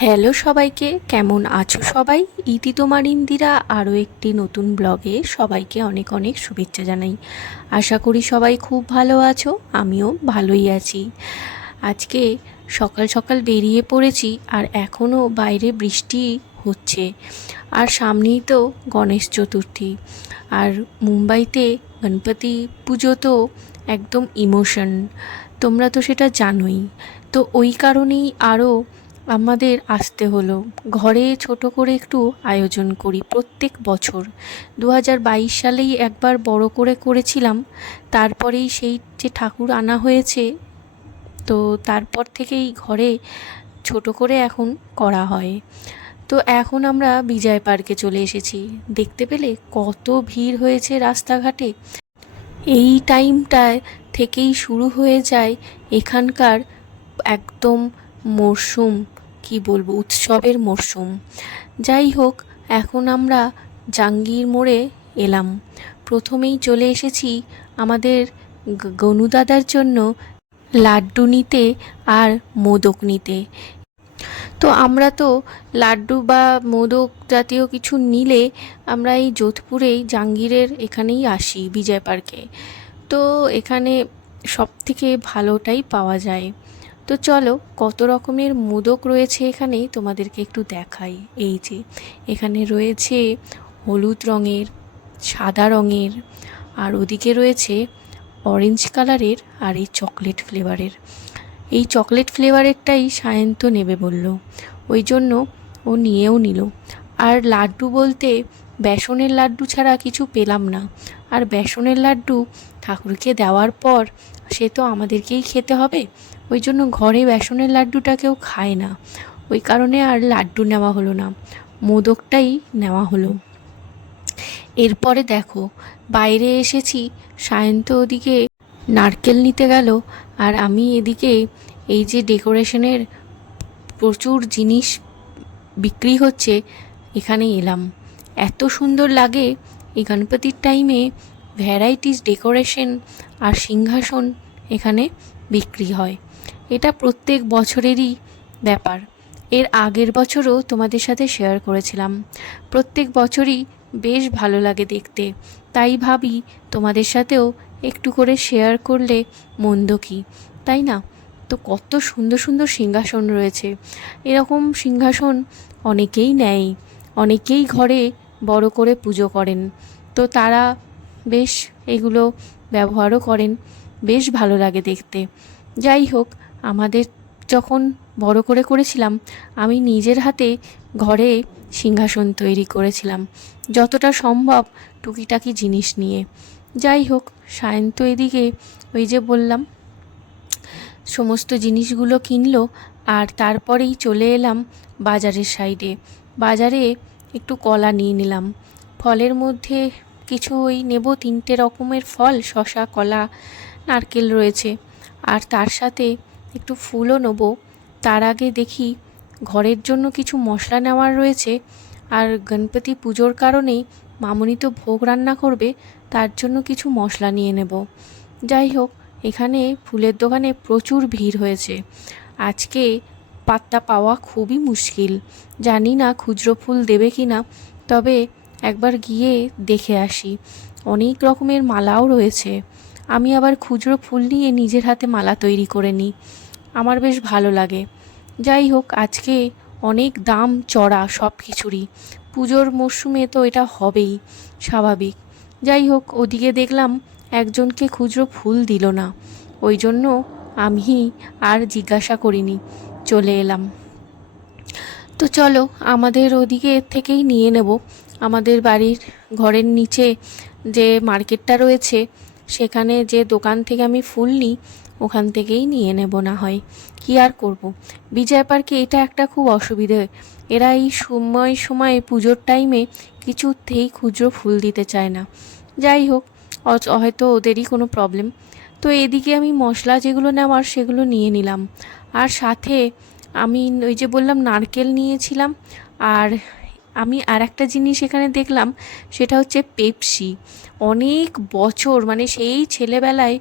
Hello সবাইকে, কেমন আছো সবাই? ইতি তোমার ইন্দিরা আরও একটি নতুন ব্লগে সবাইকে অনেক অনেক শুভেচ্ছা জানাই। আশা করি সবাই খুব ভালো আছো, আমিও ভালোই আছি। আজকে সকাল সকাল বেরিয়ে পড়েছি আর এখনও বাইরে বৃষ্টি হচ্ছে। আর সামনেই তো গণেশ চতুর্থী, আর মুম্বাইতে গণপতি পুজো তো একদম ইমোশন, তোমরা তো সেটা জানোই। তো ওই কারণেই আরও আমাদের আসতে হলো। ঘরে ছোট করে একটু আয়োজন করি প্রত্যেক বছর। 2022 সালেই একবার বড় করে করেছিলাম, তারপরেই সেই যে ঠাকুর আনা হয়েছে, তো তারপর থেকেই ঘরে ছোট করে এখন করা হয়। তো এখন আমরা বিজয় পার্কে চলে এসেছি। দেখতে পেলে কত ভিড় হয়েছে রাস্তাঘাটে। এই টাইমটায় থেকেই শুরু হয়ে যায় এখানকার একদম মরশুম, কি বলবো, উৎসবের মরশুম। যাই হোক, এখন আমরা জাঙ্গির মোড়ে এলাম। প্রথমেই চলে এসেছি আমাদের গনু দাদার জন্য লাড্ডু নিতে আর মোদক নিতে। তো আমরা তো লাড্ডু বা মোদক জাতীয় কিছু নিলে আমরা এই যোধপুরেই জাঙ্গিরের এখানেই আসি, বিজয় পার্কে। তো এখানে সব থেকে ভালোটাই পাওয়া যায়। তো চলো, কত রকমের মোদক রয়েছে এখানে তোমাদেরকে একটু দেখাই। এই যে এখানে রয়েছে হলুদ রঙের, সাদা রঙের, আর ওদিকে রয়েছে অরেঞ্জ কালারের আর এই চকলেট ফ্লেভারের। এই চকলেট ফ্লেভারেরটাই সায়ন্ত নেবে বলল, ওই জন্য ও নিয়েও নিল। আর লাড্ডু বলতে বেসনের লাড্ডু ছাড়া কিছু পেলাম না। আর বেসনের লাড্ডু ঠাকুরকে দেওয়ার পর সে তো আমাদেরকেই খেতে হবে, ওই জন্য ঘরে বেসনের লাড্ডুটা কেউ খায় না, ওই কারণে আর লাড্ডু নেওয়া হলো না, মোদকটাই নেওয়া হলো। এরপরে দেখো, বাইরে এসেছি, সায়ন্ত ওদিকে নারকেল নিতে গেল, আর আমি এদিকে এই যে ডেকোরেশনের প্রচুর জিনিস বিক্রি হচ্ছে এখানে এলাম। এত সুন্দর লাগে এই গণপতির টাইমে, ভ্যারাইটিস ডেকোরেশন আর সিংহাসন এখানে বিক্রি হয়। এটা প্রত্যেক বছরেরই ব্যাপার। এর আগের বছরও তোমাদের সাথে শেয়ার করেছিলাম। প্রত্যেক বছরই বেশ ভালো লাগে দেখতে, তাই ভাবি তোমাদের সাথেও একটু করে শেয়ার করলে মন্দ কি, তাই না? তো কত সুন্দর সুন্দর সিংহাসন রয়েছে। এরকম সিংহাসন অনেকেই নেয়, অনেকেই ঘরে বড় করে পুজো করেন, তো তারা বেশ এগুলো ব্যবহারও করেন, বেশ ভালো লাগে দেখতে। যাই হোক, আমাদের যখন বড় করে করেছিলাম, আমি নিজের হাতে ঘরে সিংহাসন তৈরি করেছিলাম, যতটা সম্ভব টুকিটাকি জিনিস নিয়ে। যাই হোক, সায়ন্ত এদিকে ওই যে বললাম সমস্ত জিনিসগুলো কিনলো, আর তারপরেই চলে এলাম বাজারের সাইডে। বাজারে একটু কলা নিয়ে নিলাম। ফলের মধ্যে কিছু ওই নেব, 3টে রকমের ফল, শসা, কলা, নারকেল রয়েছে, আর তার সাথে একটু ফুলও নেব। তার আগে দেখি ঘরের জন্য কিছু মশলা নেওয়ার রয়েছে, আর গণপতি পুজোর কারণেই মামনি তো ভোগ রান্না করবে, তার জন্য কিছু মশলা নিয়ে নেব। যাই হোক, এখানে ফুলের দোকানে প্রচুর ভিড় হয়েছে আজকে, পাত্তা পাওয়া খুবই মুশকিল। জানি না খুচরো ফুল দেবে কি না, তবে একবার গিয়ে দেখে আসি। অনেক রকমের মালাও রয়েছে। আমি আবার খুচরো ফুল নিয়ে নিজের হাতে মালা তৈরি করে নিই, আমার বেশ ভালো লাগে। যাই হোক, আজকে অনেক দাম চড়া সব কিছুরই, পুজোর মরশুমে তো এটা হবেই, স্বাভাবিক। যাই হোক, ওদিকে দেখলাম একজনকে খুচরো ফুল দিল না, ওই জন্য আমি আর জিজ্ঞাসা করিনি, চলে এলাম। তো চলো, আমাদের ওদিকে থেকেই নিয়ে নেব। আমাদের বাড়ির ঘরের নিচে যে মার্কেটটা রয়েছে, সেখানে যে দোকান থেকে আমি ফুল নিই, ওখান থেকেই নিয়ে নেব না হয়, কি আর করব। বিজয় পার্কে এটা একটা খুব অসুবিধে, এরা এই সময় সময় পুজোর টাইমে কিছুতেই খুচরো ফুল দিতে চায় না। যাই হোক, হয়তো ওদেরই কোনো প্রবলেম। তো এদিকে আমি মশলা যেগুলো নেওয়ার সেগুলো নিয়ে নিলাম, আর সাথে আমি ওই যে বললাম নারকেল নিয়েছিলাম। আর আমি আর একটা জিনিস এখানে দেখলাম, সেটা হচ্ছে পেপসি। অনেক বছর, মানে সেই ছেলেবেলায়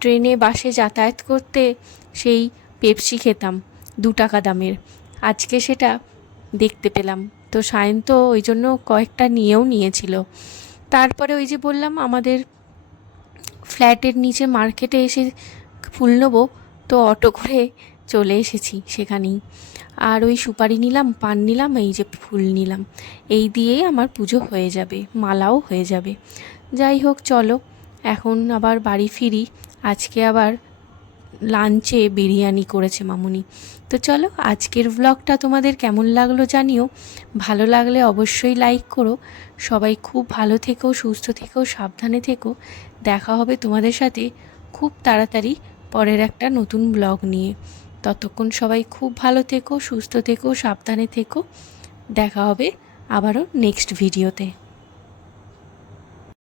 ট্রেনে বাসে যাতায়াত করতে সেই পেপসি খেতাম 2 টাকা দামের। আজকে সেটা দেখতে পেলাম। তো সায়ন তো ওই জন্য কয়েকটা নিয়েছিল। তারপরে ওই যে বললাম আমাদের ফ্ল্যাটের নিচে মার্কেটে এসে ফুল নেবো, তো অটো করে চলে এসেছি সেখানেই। আর ওই সুপারি নিলাম, পান নিলাম, এই যে ফুল নিলাম, এই দিয়েই আমার পুজো হয়ে যাবে, মালাও হয়ে যাবে। যাই হোক, চলো এখন আবার বাড়ি ফিরি। আজকে আবার লাঞ্চে বিরিয়ানি করেছে মামুনি। তো চলো, আজকের ব্লগটা তোমাদের কেমন লাগলো জানিও। ভালো লাগলে অবশ্যই লাইক করো। সবাই খুব ভালো থেকো, সুস্থ থেকো, সাবধানে থেকো। দেখা হবে তোমাদের সাথে খুব তাড়াতাড়ি পরের একটা নতুন ব্লগ নিয়ে। ততক্ষণ সবাই খুব ভালো থেকো, সুস্থ থেকো, সাবধানে থেকো। দেখা হবে আবারও নেক্সট ভিডিওতে।